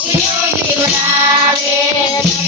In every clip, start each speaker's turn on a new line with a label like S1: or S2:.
S1: Thank you.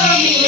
S1: Tommy.